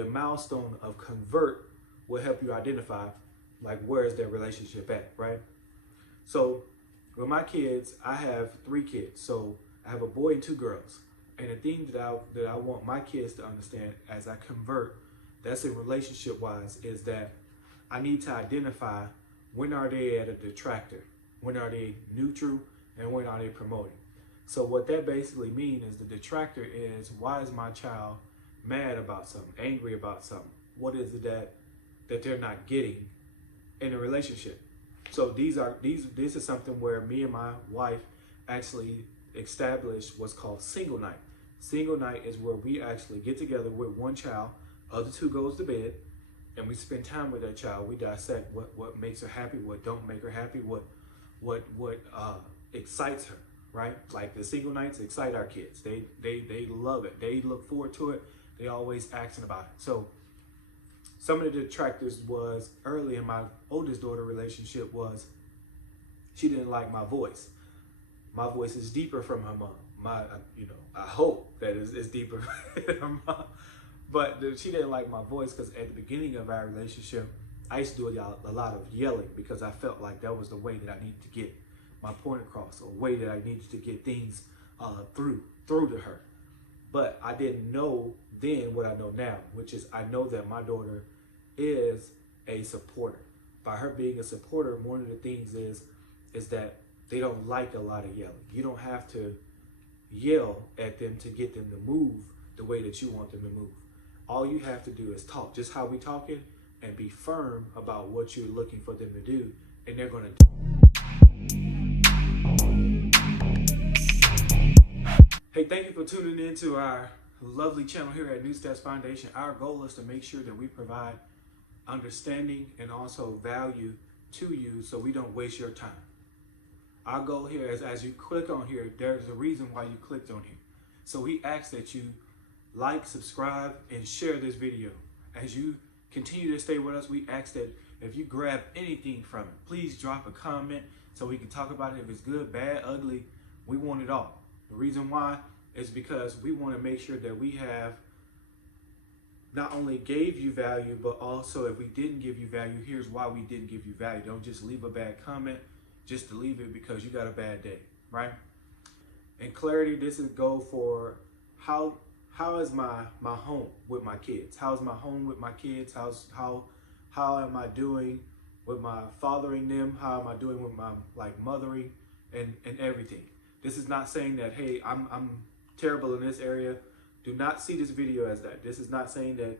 The milestone of convert will help you identify like where is their relationship at, right? So with my kids, I have 3 kids. So I have a boy and 2 girls. And the thing that I want my kids to understand as I convert, that's in relationship wise, is that I need to identify when are they at a detractor, when are they neutral, and when are they promoting. So what that basically means is the detractor is, why is my child mad about something, angry about something? What is it that they're not getting in a relationship? So this is something where me and my wife actually established what's called single night. Single night is where we actually get together with one child, other 2 goes to bed, and we spend time with that child. We dissect what makes her happy, what don't make her happy, what excites her, right? Like the single nights excite our kids. They love it. They look forward to it. They always asking about it. So some of the detractors was early in my oldest daughter relationship was she didn't like my voice. My voice is deeper from her mom. I hope that it's deeper than her mom. But she didn't like my voice because at the beginning of our relationship, I used to do a lot of yelling because I felt like that was the way that I needed to get my point across, or a way that I needed to get things through to her. But I didn't know then what I know now, which is I know that my daughter is a supporter. By her being a supporter, one of the things is that they don't like a lot of yelling. You don't have to yell at them to get them to move the way that you want them to move. All you have to do is talk, just how we talking, and be firm about what you're looking for them to do, and they're going to do. Hey, thank you for tuning in to our lovely channel here at New Steps Foundation. Our goal is to make sure that we provide understanding and also value to you so we don't waste your time. Our goal here is, as you click on here, there's a reason why you clicked on here. So we ask that you like, subscribe, and share this video. As you continue to stay with us, we ask that if you grab anything from it, please drop a comment so we can talk about it. If it's good, bad, ugly, we want it all. The reason why is because we want to make sure that we have not only gave you value, but also if we didn't give you value, here's why we didn't give you value. Don't just leave a bad comment just to leave it because you got a bad day, right? And clarity, this is go for how is my home with my kids? How's my home with my kids? How am I doing with my fathering them? How am I doing with my mothering and everything? This is not saying that, hey, I'm terrible in this area. Do not see this video as that. This is not saying that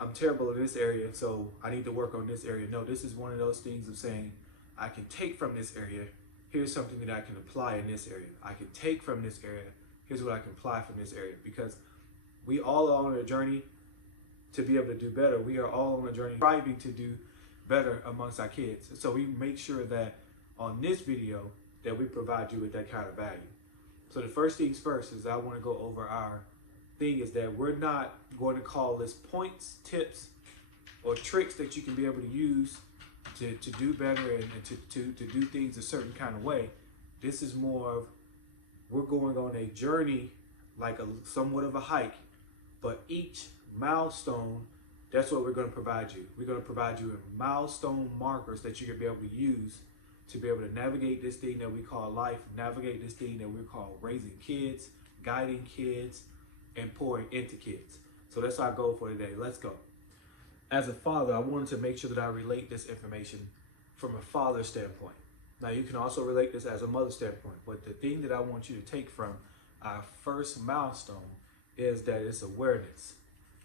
I'm terrible in this area, so I need to work on this area. No, this is one of those things of saying, I can take from this area, here's something that I can apply in this area. I can take from this area, here's what I can apply from this area. Because we all are on a journey to be able to do better. We are all on a journey striving to do better amongst our kids. So we make sure that on this video that we provide you with that kind of value. So the first things first is I want to go over our thing is that we're not going to call this points, tips, or tricks that you can be able to use to do better and to do things a certain kind of way. This is more of, we're going on a journey, like somewhat of a hike, but each milestone, that's what we're going to provide you. We're going to provide you with milestone markers that you can be able to use to be able to navigate this thing that we call life, navigate this thing that we call raising kids, guiding kids, and pouring into kids. So that's our goal for today. Let's go. As a father, I wanted to make sure that I relate this information from a father standpoint. Now, you can also relate this as a mother standpoint, but the thing that I want you to take from our first milestone is that it's awareness.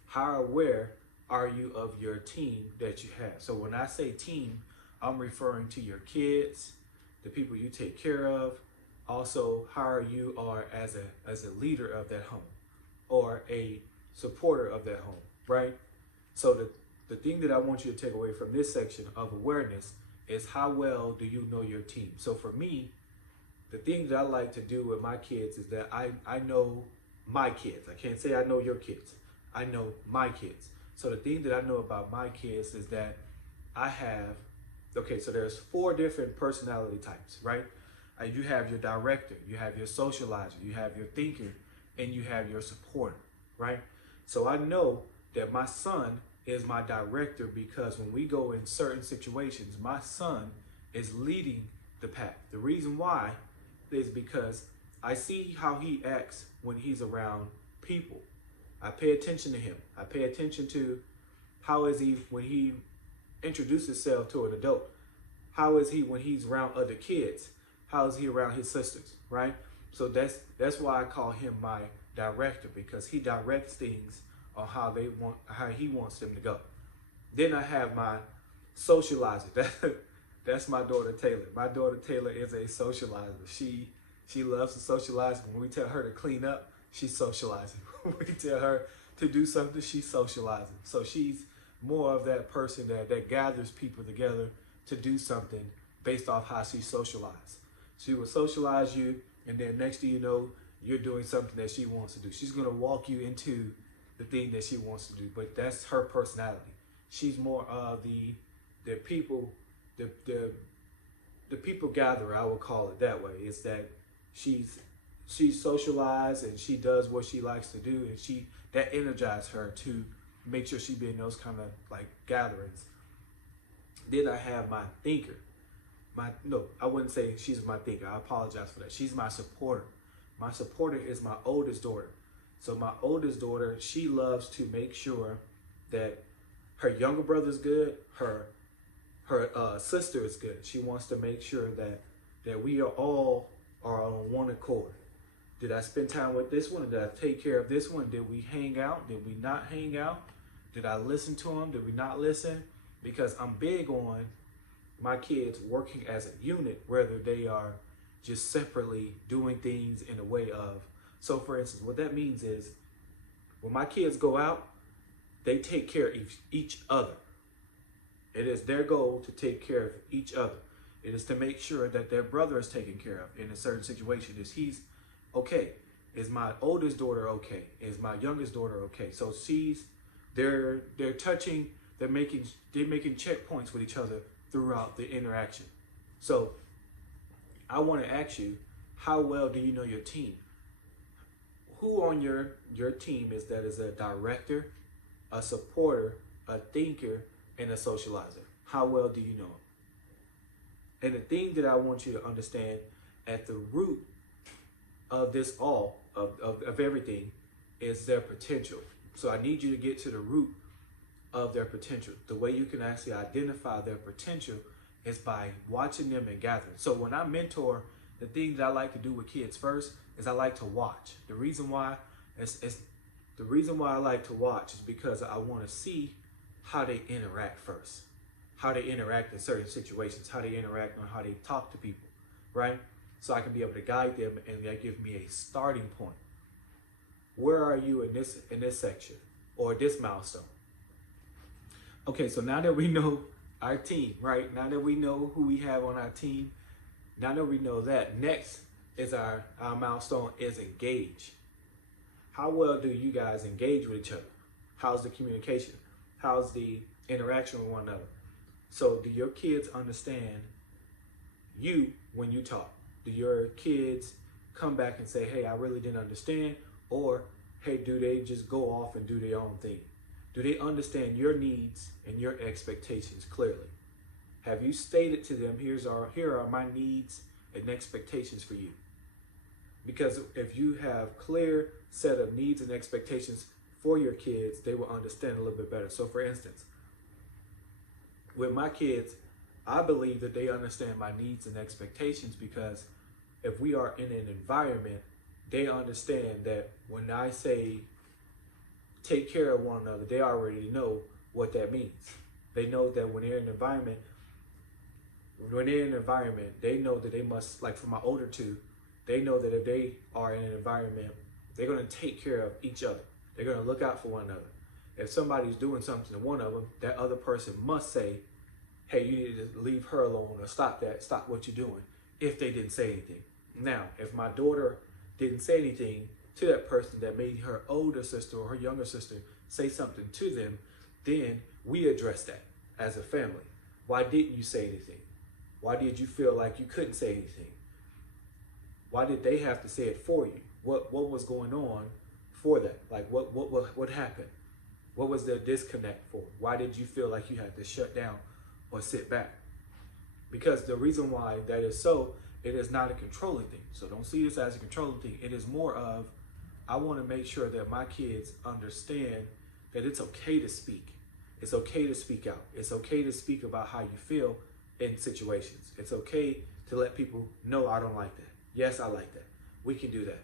How aware are you of your team that you have? So when I say team, I'm referring to your kids, the people you take care of, also how you are as a leader of that home or a supporter of that home, right? So the thing that I want you to take away from this section of awareness is how well do you know your team? So for me, the thing that I like to do with my kids is that I know my kids. I can't say I know your kids. I know my kids. So the thing that I know about my kids is that I have, okay, so there's 4 different personality types, right? You have your director, you have your socializer, you have your thinker, and you have your supporter, right? So I know that my son is my director, because when we go in certain situations, my son is leading the pack. The reason why is because I see how he acts when he's around people. I pay attention to him. I pay attention to how is he when he introduces himself to an adult. How is he when he's around other kids? How is he around his sisters, right? So that's why I call him my director, because he directs things on how he wants them to go. Then I have my socializer. That's my daughter Taylor. My daughter Taylor is a socializer. She loves to socialize. When we tell her to clean up, she's socializing. When we tell her to do something, she's socializing. So she's more of that person that gathers people together to do something based off how she socializes. She will socialize you, and then next thing you know, you're doing something that she wants to do. She's going to walk you into the thing that she wants to do, but that's her personality. She's more of the people, the people gatherer, I would call it that way. Is that she's socialized and she does what she likes to do, and that energizes her to make sure she be in those kind of like gatherings. Then I have my thinker. I wouldn't say she's my thinker. I apologize for that. She's my supporter. My supporter is my oldest daughter. So my oldest daughter, she loves to make sure that her younger brother's good, her sister is good. She wants to make sure that we are all on one accord. Did I spend time with this one? Did I take care of this one? Did we hang out? Did we not hang out? Did I listen to him? Did we not listen? Because I'm big on my kids working as a unit, whether they are just separately doing things in a way of. So for instance, what that means is when my kids go out, they take care of each other. It is their goal to take care of each other. It is to make sure that their brother is taken care of in a certain situation. Is he's okay? Is my oldest daughter okay? Is my youngest daughter okay? So they're touching, they're making checkpoints with each other throughout the interaction. So I want to ask you, how well do you know your team? Who on your team is a director, a supporter, a thinker, and a socializer? How well do you know them? And the thing that I want you to understand, at the root of this all, of everything, is their potential. So I need you to get to the root of their potential. The way you can actually identify their potential is by watching them and gathering. So when I mentor, the thing that I like to do with kids first is I like to watch. The reason why I like to watch is because I want to see how they interact first, how they interact in certain situations, how they interact on how they talk to people, right? So I can be able to guide them, and that gives me a starting point. Where are you in this section or this milestone? Okay, so now that we know our team, right? Now that we know who we have on our team, now that we know that, next is our milestone is engage. How well do you guys engage with each other? How's the communication? How's the interaction with one another? So do your kids understand you when you talk? Do your kids come back and say, hey, I really didn't understand? Or, hey, do they just go off and do their own thing? Do they understand your needs and your expectations clearly? Have you stated to them, here are my needs and expectations for you? Because if you have clear set of needs and expectations for your kids, they will understand a little bit better. So for instance, with my kids, I believe that they understand my needs and expectations, because if we are in an environment, they understand that when I say take care of one another, they already know what that means. They know that when they're in an environment, they know that they must, like for my older two, they know that if they are in an environment, they're going to take care of each other. They're going to look out for one another. If somebody's doing something to one of them, that other person must say, hey, you need to leave her alone, or stop what you're doing, if they didn't say anything. Now, if my daughter didn't say anything to that person that made her older sister or her younger sister say something to them, then we address that as a family. Why didn't you say anything? Why did you feel like you couldn't say anything? Why did they have to say it for you? What was going on for that? Like what happened? What was the disconnect for? Why did you feel like you had to shut down or sit back? Because the reason why that is so, it is not a controlling thing. So don't see this as a controlling thing. It is more of, I want to make sure that my kids understand that it's okay to speak. It's okay to speak out. It's okay to speak about how you feel in situations. It's okay to let people know I don't like that. Yes, I like that. We can do that.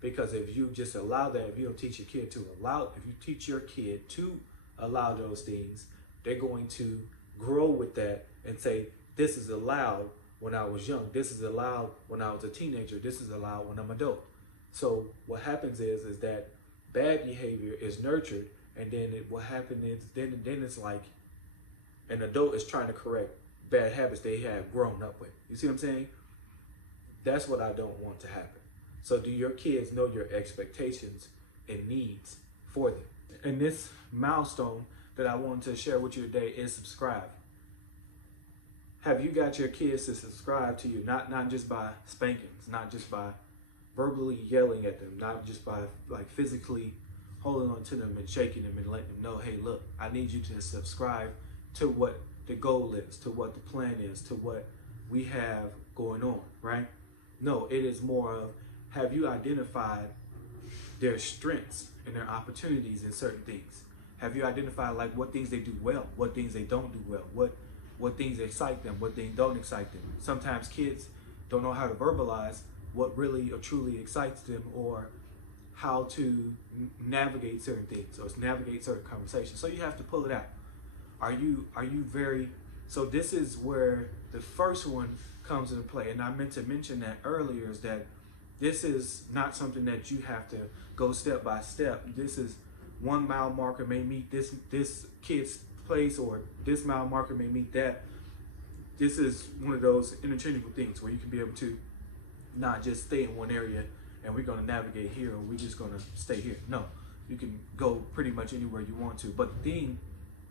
Because if you just allow that, if you don't teach your kid to allow, if you teach your kid to allow those things, they're going to grow with that and say, this is allowed when I was young. This is allowed when I was a teenager. This is allowed when I'm adult. So what happens is that bad behavior is nurtured, and then what happens is then it's like an adult is trying to correct bad habits they have grown up with. You see what I'm saying? That's what I don't want to happen. So do your kids know your expectations and needs for them? And this milestone that I wanted to share with you today is subscribe. Have you got your kids to subscribe to you? Not just by spankings, not just by verbally yelling at them, not just by like physically holding on to them and shaking them and letting them know, hey, look, I need you to subscribe to what the goal is, to what the plan is, to what we have going on, right? No, it is more of, have you identified their strengths and their opportunities in certain things? Have you identified like what things they do well, what things they don't do well, what things excite them, what things don't excite them? Sometimes kids don't know how to verbalize what really or truly excites them, or how to navigate certain things or navigate certain conversations. So you have to pull it out. Are you very, so this is where the first one comes into play. And I meant to mention that earlier, is that this is not something that you have to go step by step. This is 1 mile marker may meet this kid's place, or this mile marker may meet that. This is one of those interchangeable things where you can be able to not just stay in one area and we're going to navigate here, or we're just going to stay here. No, you can go pretty much anywhere you want to. But the thing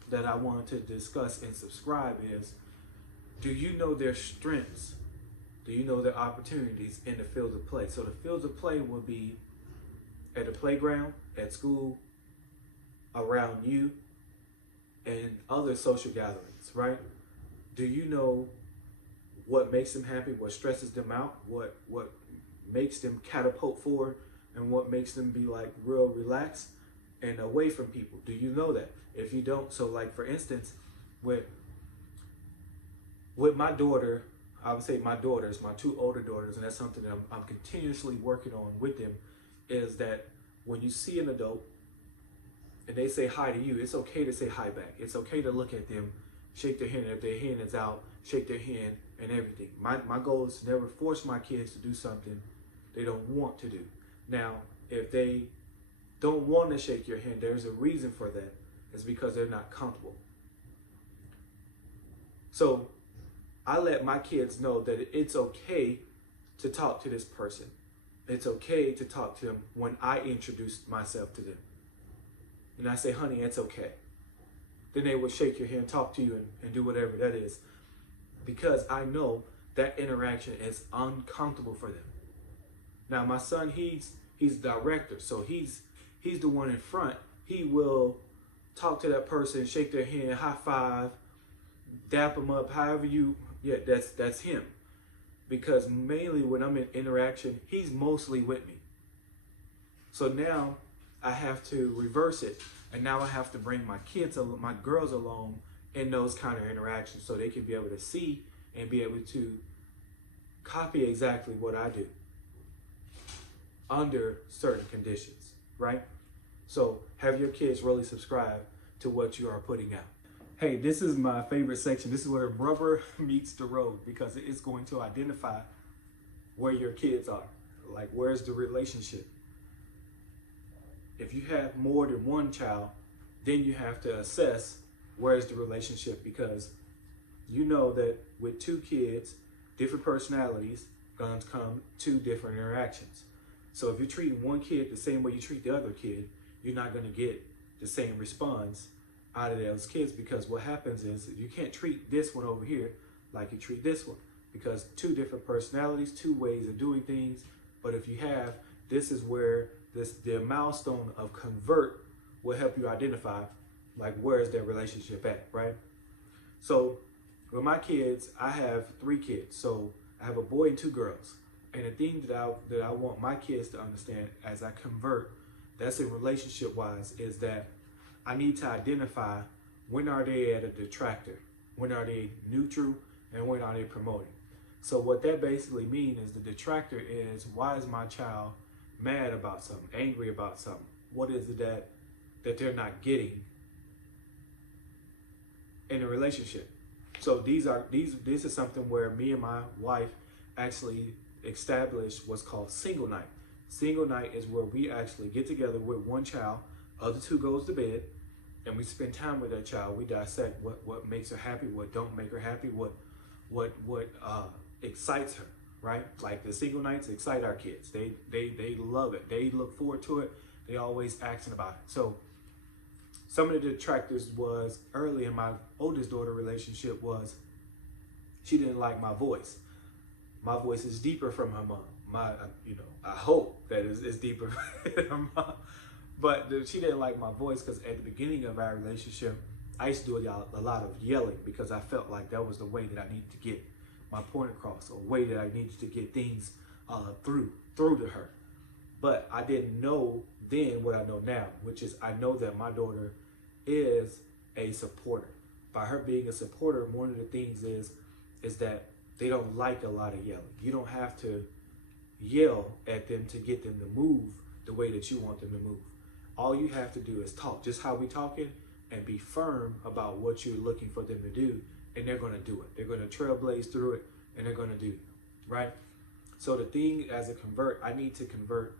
that I wanted to discuss and subscribe is, do you know their strengths? Do you know their opportunities in the field of play? So the fields of play will be at the playground, at school, around you, and other social gatherings, right? Do you know what makes them happy, what stresses them out, what makes them catapult forward, and what makes them be like real relaxed and away from people? Do you know that? If you don't, so like for instance, with my daughter, I would say my daughters, my 2 older daughters, and that's something that I'm continuously working on with them, is that when you see an adult and they say hi to you, it's okay to say hi back. It's okay to look at them, shake their hand. If their hand is out, shake their hand and everything. My goal is to never force my kids to do something they don't want to do. Now, if they don't want to shake your hand, there's a reason for that. It's because they're not comfortable. So I let my kids know that it's okay to talk to this person. It's okay to talk to them when I introduce myself to them. And I say, honey, it's okay. Then they will shake your hand, talk to you, and do whatever that is. Because I know that interaction is uncomfortable for them. Now, my son, he's director, so he's the one in front. He will talk to that person, shake their hand, high five, dap them up, however you, yeah, that's him. Because mainly when I'm in interaction, he's mostly with me. So now I have to reverse it, and now I have to bring my kids, my girls along in those kind of interactions, so they can be able to see and be able to copy exactly what I do under certain conditions, right? So have your kids really subscribe to what you are putting out. Hey, this is my favorite section. This is where rubber meets the road, because it's going to identify where your kids are. Like, where's the relationship? If you have more than one child, then you have to assess where's the relationship, because you know that with 2 kids, different personalities, gonna come 2 different interactions. So if you're treating one kid the same way you treat the other kid, you're not gonna get the same response out of those kids, because what happens is you can't treat this one over here like you treat this one, because 2 different personalities, 2 ways of doing things. But if you have, this is where the milestone of convert will help you identify Like, where is their relationship at, right? So with my kids, I have 3 kids. So I have a boy and 2 girls. And the thing that I want my kids to understand as I convert, that's in relationship wise, is that I need to identify when are they at a detractor, when are they neutral, and when are they promoting. So what that basically means is the detractor is, why is my child mad about something, angry about something? What is it that they're not getting in a relationship? So this is something where me and my wife actually established what's called single night. Single night is where we actually get together with one child, other 2 goes to bed, and we spend time with that child. We dissect what makes her happy, what don't make her happy, what excites her, right? Like the single nights excite our kids. They love it. They look forward to it. They always asking about it. So some of the detractors was early in my oldest daughter relationship was she didn't like my voice. My voice is deeper from her mom. I hope that it's deeper than her mom. But she didn't like my voice because at the beginning of our relationship, I used to do a lot of yelling because I felt like that was the way that I needed to get my point across, or way that I needed to get things through to her. But I didn't know then what I know now, which is I know that my daughter is a supporter. By her being a supporter, one of the things is that they don't like a lot of yelling. You don't have to yell at them to get them to move the way that you want them to move. All you have to do is talk, just how we talking, and be firm about what you're looking for them to do, and they're going to do it. They're going to trailblaze through it, and they're going to do it, right? So the thing as a convert, I need to convert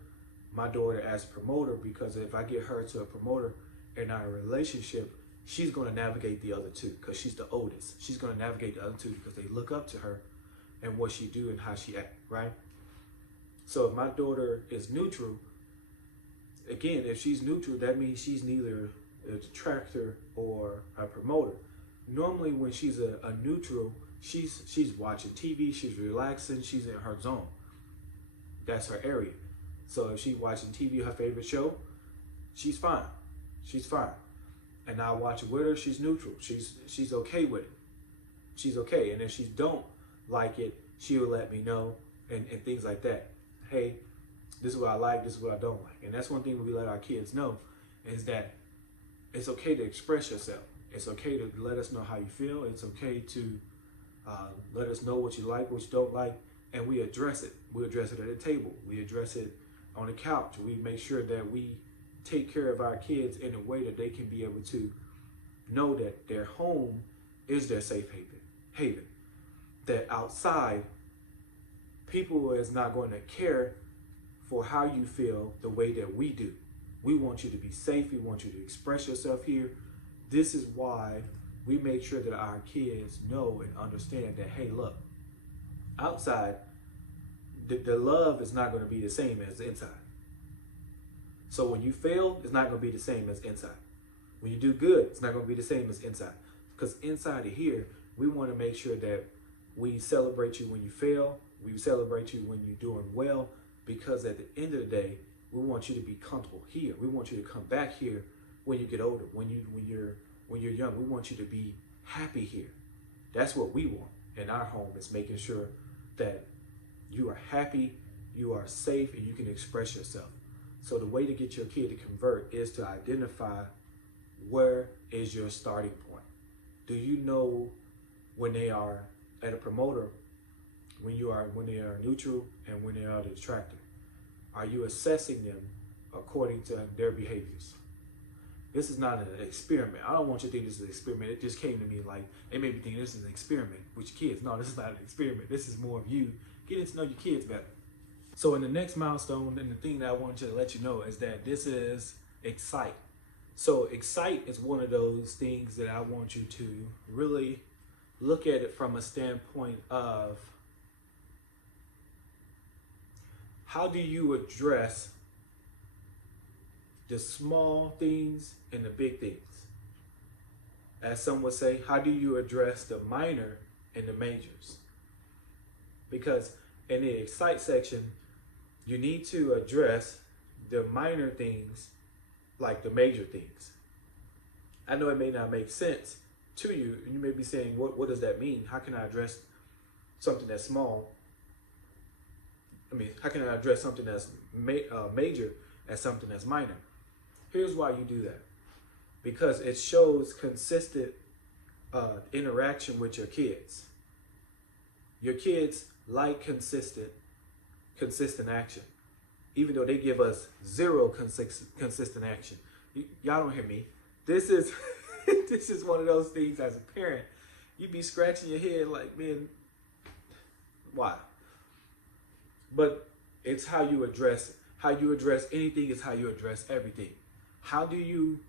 my daughter as a promoter, because if I get her to a promoter in our relationship, she's going to navigate the other 2 because she's the oldest. She's going to navigate the other 2 because they look up to her and what she do and how she act, right? So if my daughter is neutral, again, if she's neutral, that means she's neither a detractor or a promoter. Normally when she's a neutral, she's watching TV, she's relaxing, she's in her zone. That's her area. So if she's watching TV, her favorite show, she's fine. She's fine. And I watch it with her, she's neutral. She's okay with it. She's okay. And if she don't like it, she'll let me know and things like that. Hey, this is what I like, this is what I don't like. And that's one thing we let our kids know, is that it's okay to express yourself. It's okay to let us know how you feel. It's okay to let us know what you like, what you don't like, and we address it. We address it at the table. We address it on the couch. We make sure that we take care of our kids in a way that they can be able to know that their home is their safe haven. That outside, people is not going to care for how you feel the way that we do. We want you to be safe. We want you to express yourself here. This is why we make sure that our kids know and understand that, hey, look, outside, the love is not going to be the same as inside. So when you fail, it's not going to be the same as inside. When you do good, it's not going to be the same as inside. Because inside of here, we want to make sure that we celebrate you when you fail. We celebrate you when you're doing well. Because at the end of the day, we want you to be comfortable here. We want you to come back here when you get older, when you're young. We want you to be happy here. That's what we want in our home, is making sure that you are happy, you are safe, and you can express yourself. So the way to get your kid to convert is to identify where is your starting point. Do you know when they are at a promoter, when they are neutral, and when they are the detractor? Are you assessing them according to their behaviors? This is not an experiment. I don't want you to think this is an experiment. It just came to me like, they made me think this is an experiment with your kids. No, this is not an experiment. This is more of you getting to know your kids better. So in the next milestone, and the thing that I wanted to let you know is that this is excite. So excite is one of those things that I want you to really look at it from a standpoint of, how do you address the small things and the big things? As some would say, how do you address the minor and the majors? Because in the excite section, you need to address the minor things like the major things. I know it may not make sense to you, and you may be saying, what does that mean? How can I address something that's small? I mean, how can I address something that's major as something that's minor? Here's why you do that. Because it shows consistent interaction with your kids. Your kids like consistent action, even though they give us zero consistent action. Y'all don't hear me. This is this is one of those things as a parent, you be scratching your head like, man, why? But it's how you address it. How you address anything is how you address everything. How do you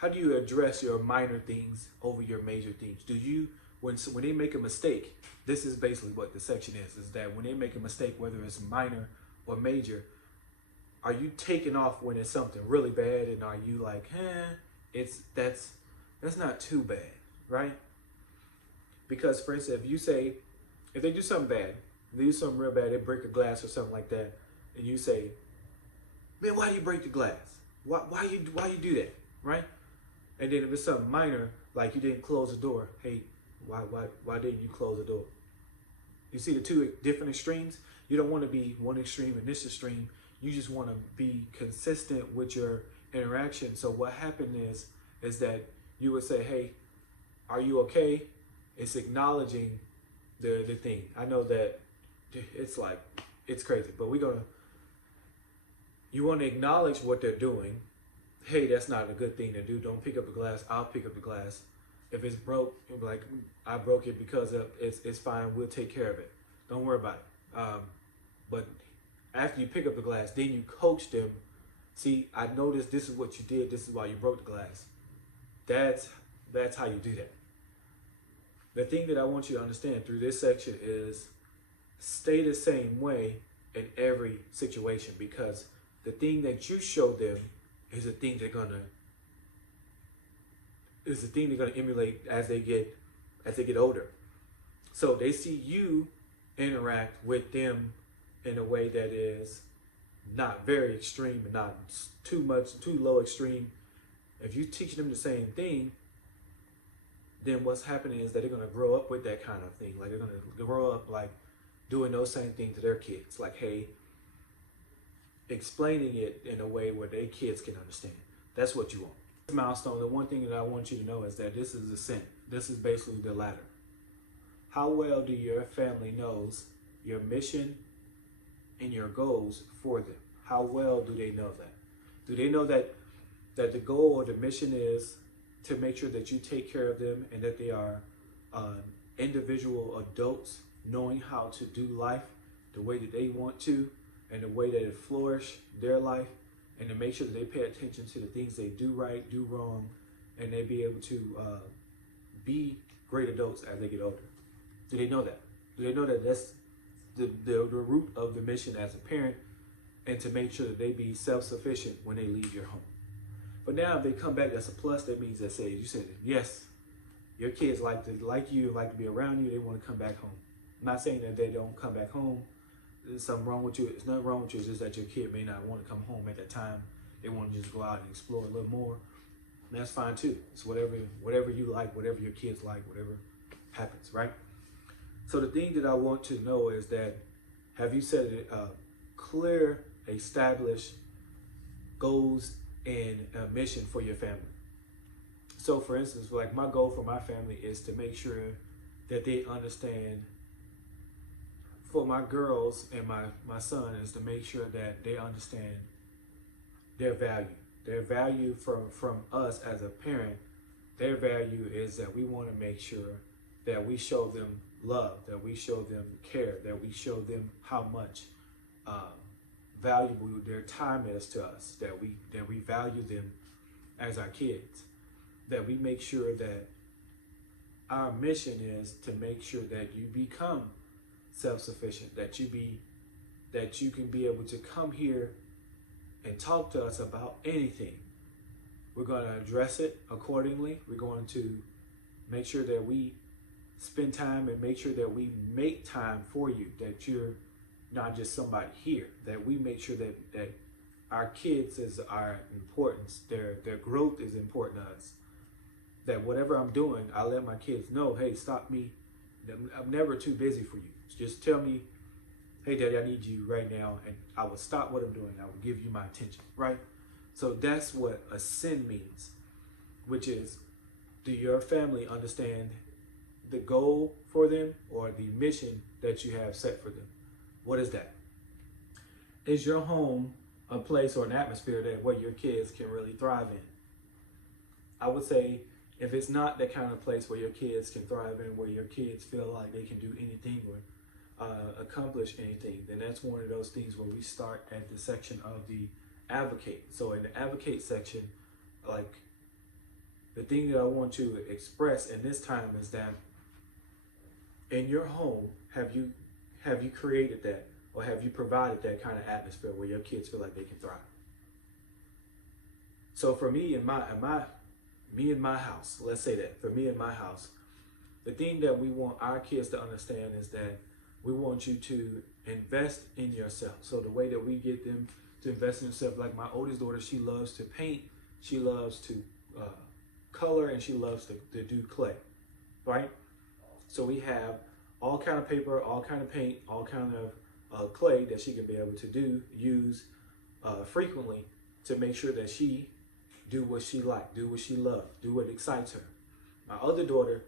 address your minor things over your major things? Do you, when they make a mistake, this is basically what the section is that when they make a mistake, whether it's minor or major, are you taking off when it's something really bad, and are you like, that's not too bad, right? Because for instance, if they do something bad, they do something real bad, they break a glass or something like that, and you say, man, why you break the glass? Why you do that, right? And then if it's something minor, like you didn't close the door, hey, why didn't you close the door? You see the two different extremes? You don't want to be one extreme and this extreme. You just want to be consistent with your interaction. So what happened is that you would say, hey, are you okay? It's acknowledging the thing. I know that it's crazy, but you want to acknowledge what they're doing. Hey, that's not a good thing to do. Don't pick up the glass. I'll pick up the glass. If it's broke, you'll be like, I broke it because it's fine. We'll take care of it. Don't worry about it. But after you pick up the glass, then you coach them. See, I noticed this is what you did. This is why you broke the glass. That's how you do that. The thing that I want you to understand through this section is stay the same way in every situation, because the thing that you show them is the thing they're gonna emulate as they get older. So they see you interact with them in a way that is not very extreme and not too low extreme. If you teach them the same thing, then what's happening is that they're gonna grow up with that kind of thing. Like they're gonna grow up like doing those same things to their kids. Like, hey, explaining it in a way where their kids can understand. That's what you want. Milestone, the one thing that I want you to know is that this is ascent. This is basically the ladder. How well do your family knows your mission and your goals for them? How well do they know that? Do they know that the goal or the mission is to make sure that you take care of them and that they are individual adults knowing how to do life the way that they want to and the way that it flourish their life, and to make sure that they pay attention to the things they do right, do wrong, and they be able to be great adults as they get older? Do they know that? Do they know that that's the root of the mission as a parent, and to make sure that they be self-sufficient when they leave your home? But now if they come back, that's a plus. That means that you said, yes, your kids like you, like to be around you, they want to come back home. I'm not saying that they don't come back home. There's something wrong with you. There's nothing wrong with you. It's just that your kid may not want to come home at that time. They want to just go out and explore a little more. And that's fine too. It's whatever you like, whatever your kids like, whatever happens, right? So the thing that I want to know is that, have you set clear, established goals and a mission for your family? So for instance, like my goal for my family is to make sure that they understand, for my girls and my son, is to make sure that they understand their value. Their value from us as a parent, their value is that we want to make sure that we show them love, that we show them care, that we show them how much valuable their time is to us, that we value them as our kids, that we make sure that our mission is to make sure that you become self-sufficient, that you can be able to come here and talk to us about anything. We're going to address it accordingly. We're going to make sure that we spend time and make sure that we make time for you, that you're not just somebody here, that we make sure that our kids is our importance. Their growth is important to us. That whatever I'm doing, I let my kids know, hey, stop me. I'm never too busy for you. Just tell me, hey, Daddy, I need you right now, and I will stop what I'm doing. I will give you my attention, right? So that's what a sin means, which is, do your family understand the goal for them or the mission that you have set for them? What is that? Is your home a place or an atmosphere that where your kids can really thrive in? I would say if it's not that kind of place where your kids can thrive in, where your kids feel like they can do anything or accomplish anything, then that's one of those things where we start at the section of the advocate. So in the advocate section, like the thing that I want to express in this time is that in your home, have you created that, or have you provided that kind of atmosphere where your kids feel like they can thrive? So for me in my house, let's say that for me in my house, the thing that we want our kids to understand is that we want you to invest in yourself. So the way that we get them to invest in themselves, like my oldest daughter, she loves to paint, she loves to color, and she loves to do clay, right? So we have all kind of paper, all kind of paint, all kind of clay that she can be able to use frequently to make sure that she do what she like, do what she loves, do what excites her. My other daughter,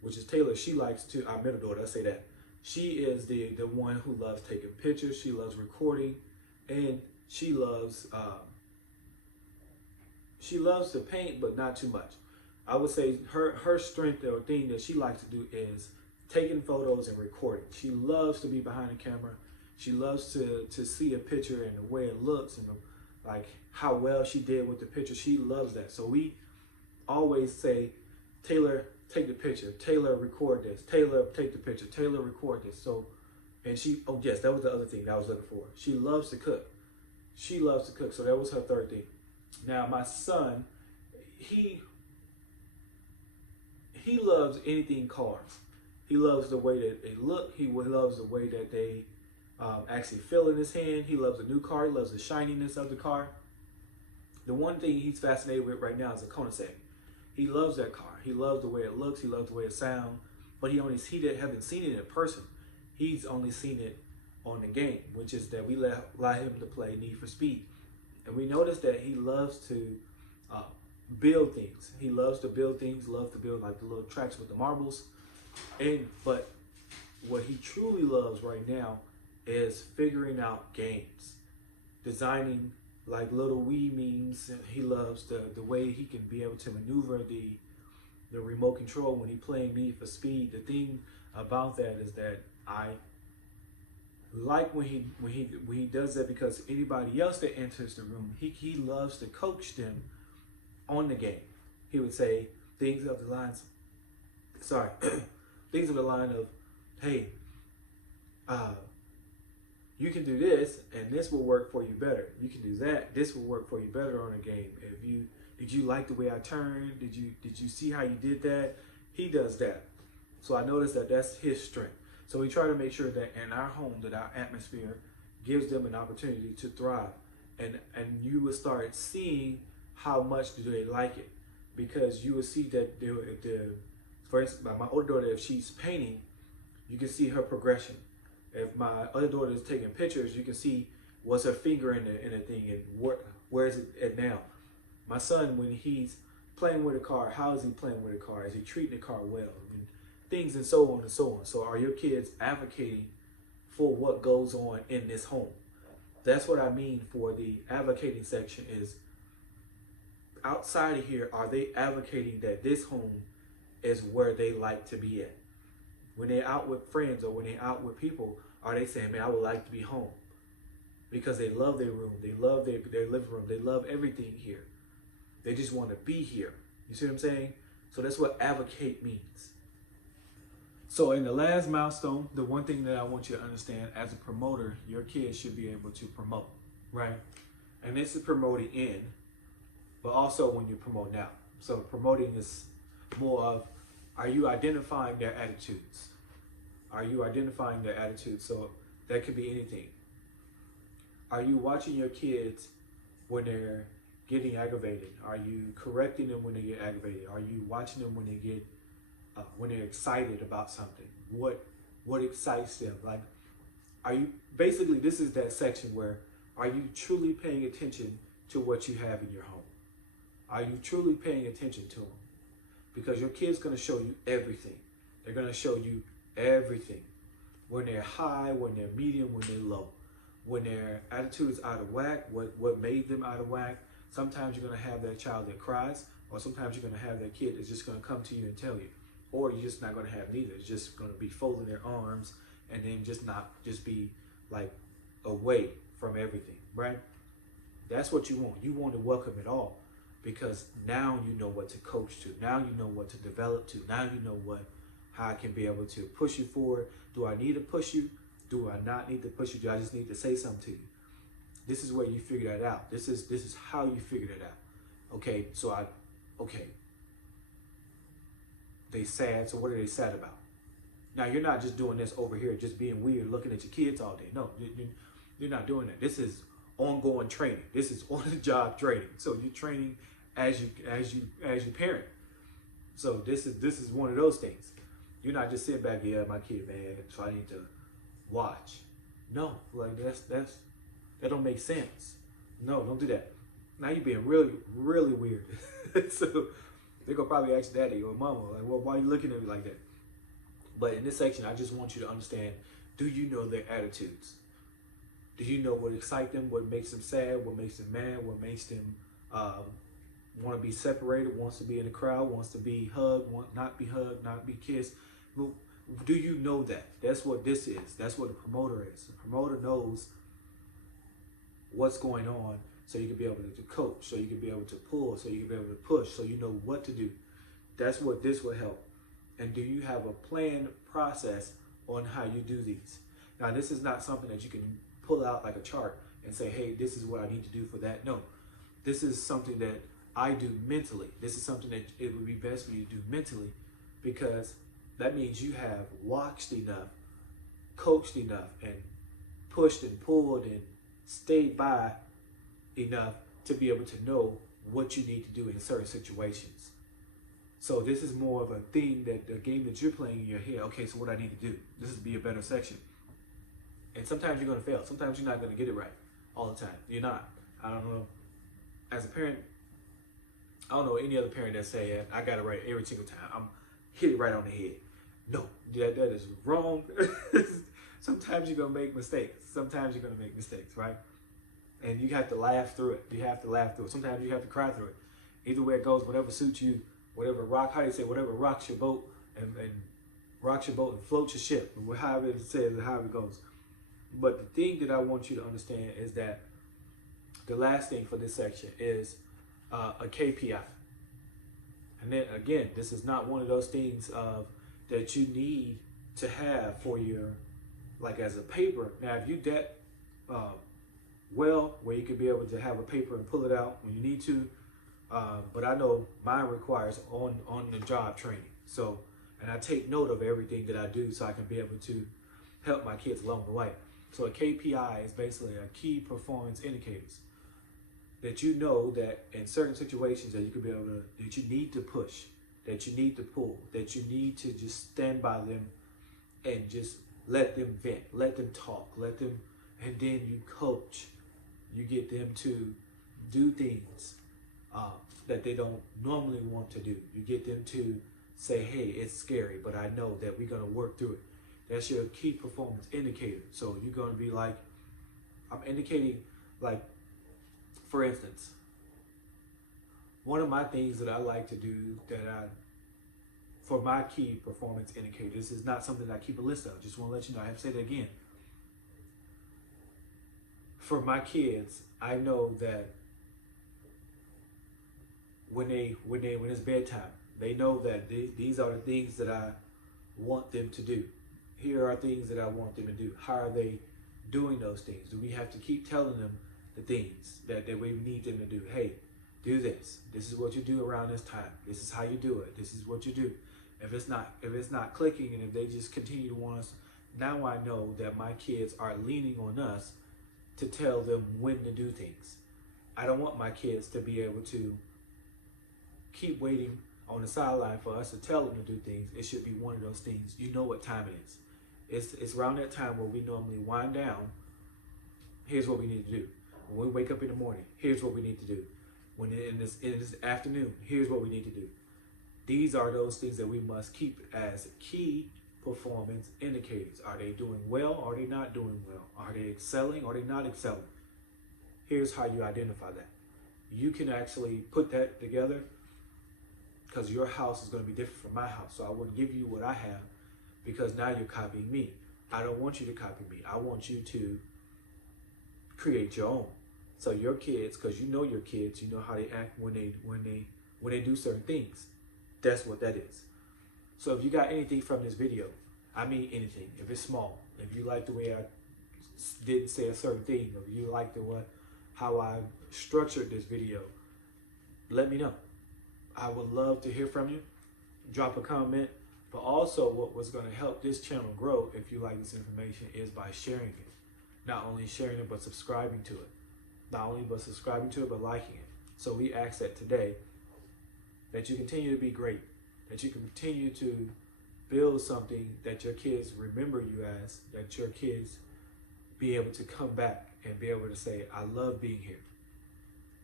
which is Taylor, she likes to, our middle daughter, I say that, she is the one who loves taking pictures, she loves recording, and she loves to paint, but not too much. I would say her strength or thing that she likes to do is taking photos and recording. She loves to be behind the camera. She loves to see a picture and the way it looks and like how well she did with the picture. She loves that. So we always say, Taylor, take the picture. Taylor, record this. Taylor, take the picture. Taylor, record this. So, and she, oh yes, that was the other thing that I was looking for. She loves to cook. She loves to cook. So that was her third thing. Now my son, he loves anything cars. He loves the way that they look. He loves the way that they actually feel in his hand. He loves a new car. He loves the shininess of the car. The one thing he's fascinated with right now is a Koenigsegg. He loves that car. He loves the way it looks. He loves the way it sounds. But he haven't seen it in person. He's only seen it on the game, which is that we allow him to play Need for Speed. And we notice that he loves to build things. He loves to build things, loves to build like the little tracks with the marbles. But what he truly loves right now is figuring out games, designing like little Wii memes. He loves the way he can be able to maneuver the remote control when he's playing Need for Speed. The thing about that is that I like when he does that, because anybody else that enters the room, he loves to coach them on the game. He would say things of the lines, things of the line of, hey, you can do this and this will work for you better. You can do that, this will work for you better on a game. Did you like the way I turned? Did you see how you did that? He does that. So I noticed that that's his strength. So we try to make sure that in our home, that our atmosphere gives them an opportunity to thrive. And you will start seeing how much do they like it, because you will see that for instance, my older daughter, if she's painting, you can see her progression. If my other daughter is taking pictures, you can see what's her finger in the thing and where is it at now. My son, when he's playing with a car, how is he playing with a car? Is he treating the car well? And things and so on and so on. So are your kids advocating for what goes on in this home? That's what I mean for the advocating section is, outside of here, are they advocating that this home is where they like to be at? When they're out with friends or when they're out with people, are they saying, man, I would like to be home? Because they love their room, they love their living room, they love everything here. They just want to be here. You see what I'm saying? So that's what advocate means. So in the last milestone, the one thing that I want you to understand, as a promoter, your kids should be able to promote, right? And this is promoting in, but also when you promote out. So promoting is more of, are you identifying their attitudes? Are you identifying their attitudes? So that could be anything. Are you watching your kids when they're getting aggravated? Are you correcting them when they get aggravated? Are you watching them when they get when they're excited about something? What excites them? Like, are you basically, this is that section where, are you truly paying attention to what you have in your home? Are you truly paying attention to them? Because your kid's going to show you everything. They're going to show you everything. When they're high, when they're medium, when they're low. When their attitude is out of whack, what made them out of whack. Sometimes you're going to have that child that cries, or sometimes you're going to have that kid that's just going to come to you and tell you. Or you're just not going to have neither. It's just going to be folding their arms and then just be like away from everything, right? That's what you want. You want to welcome it all, because now you know what to coach to. Now you know what to develop to. Now you know how I can be able to push you forward. Do I need to push you? Do I not need to push you? Do I just need to say something to you? This is where you figure that out. This is how you figure it out. Okay, okay. They sad, so what are they sad about? Now, you're not just doing this over here, just being weird, looking at your kids all day. No, you're not doing that. This is ongoing training. This is on-the-job training. So you're training as you parent. So this is one of those things. You're not just sitting back, yeah, my kid, man, so I need to watch. No, like that don't make sense. No, don't do that. Now you're being really, really weird. So they're gonna probably ask daddy or mama, like, well, why are you looking at me like that? But in this section, I just want you to understand, do you know their attitudes? Do you know what excites them, what makes them sad, what makes them mad, what makes them want to be separated, wants to be in a crowd, wants to be hugged, not be hugged, not be kissed? Do you know that? That's what this is. That's what a promoter is. A promoter knows what's going on, so you can be able to coach, so you can be able to pull, so you can be able to push, so you know what to do. That's what this will help. And do you have a planned process on how you do these? Now, this is not something that you can pull out like a chart and say, hey, this is what I need to do for that. No, this is something that I do mentally. This is something that it would be best for you to do mentally, because that means you have watched enough, coached enough, and pushed and pulled and stayed by enough to be able to know what you need to do in certain situations. So this is more of a thing, that the game that you're playing in your head. Okay, so what I need to do, this is be a better section. And sometimes you're going to fail. Sometimes you're not going to get it right all the time. You're not. I don't know. As a parent, I don't know any other parent that say, I got it right every single time. I'm hit it right on the head. No, that is wrong. Sometimes you're going to make mistakes. Sometimes you're going to make mistakes, right? And you have to laugh through it. You have to laugh through it. Sometimes you have to cry through it. Either way it goes, whatever suits you, whatever rocks your boat and rocks your boat and floats your ship, however it says and however it goes. But the thing that I want you to understand is that the last thing for this section is a KPI. And then again, this is not one of those things that you need to have for your, like as a paper. Now, if you that well, where you could be able to have a paper and pull it out when you need to, but I know mine requires on the job training. So, and I take note of everything that I do so I can be able to help my kids along the way. So a KPI is basically a key performance indicators that you know that in certain situations that you could be able to, that you need to push, that you need to pull, that you need to just stand by them and just let them vent, let them talk, and then you coach. You get them to do things that they don't normally want to do. You get them to say, hey, it's scary, but I know that we're going to work through it. That's your key performance indicator. So you're going to be like, I'm indicating, like, for instance, one of my things that I like to do for my key performance indicators is not something that I keep a list of. Just want to let you know, I have to say that again. For my kids, I know that when it's bedtime, they know that these are the things that I want them to do. Here are things that I want them to do. How are they doing those things? Do we have to keep telling them the things that we need them to do? Hey, do this. This is what you do around this time. This is how you do it. This is what you do. If it's not clicking, and if they just continue to want us, now I know that my kids are leaning on us to tell them when to do things. I don't want my kids to be able to keep waiting on the sideline for us to tell them to do things. It should be one of those things. You know what time it is. It's around that time where we normally wind down. Here's what we need to do. When we wake up in the morning, here's what we need to do. When in this afternoon, here's what we need to do. These are those things that we must keep as key performance indicators. Are they doing well? Are they not doing well? Are they excelling? Are they not excelling? Here's how you identify that. You can actually put that together, because your house is going to be different from my house. So I wouldn't give you what I have, because now you're copying me. I don't want you to copy me. I want you to create your own. So your kids, because you know your kids, you know how they act when they do certain things. That's what that is. So if you got anything from this video, I mean anything, if it's small, if you like the way I didn't say a certain thing, or you like how I structured this video, let me know. I would love to hear from you. Drop a comment. But also, what's going to help this channel grow, if you like this information, is by sharing it. Not only sharing it, but subscribing to it. Not only but subscribing to it, but liking it. So we ask that today, that you continue to be great, that you continue to build something that your kids remember you as, that your kids be able to come back and be able to say, I love being here.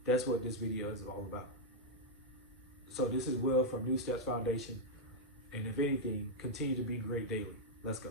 That's what this video is all about. So this is Will from New Steps Foundation. And if anything, continue to be great daily. Let's go.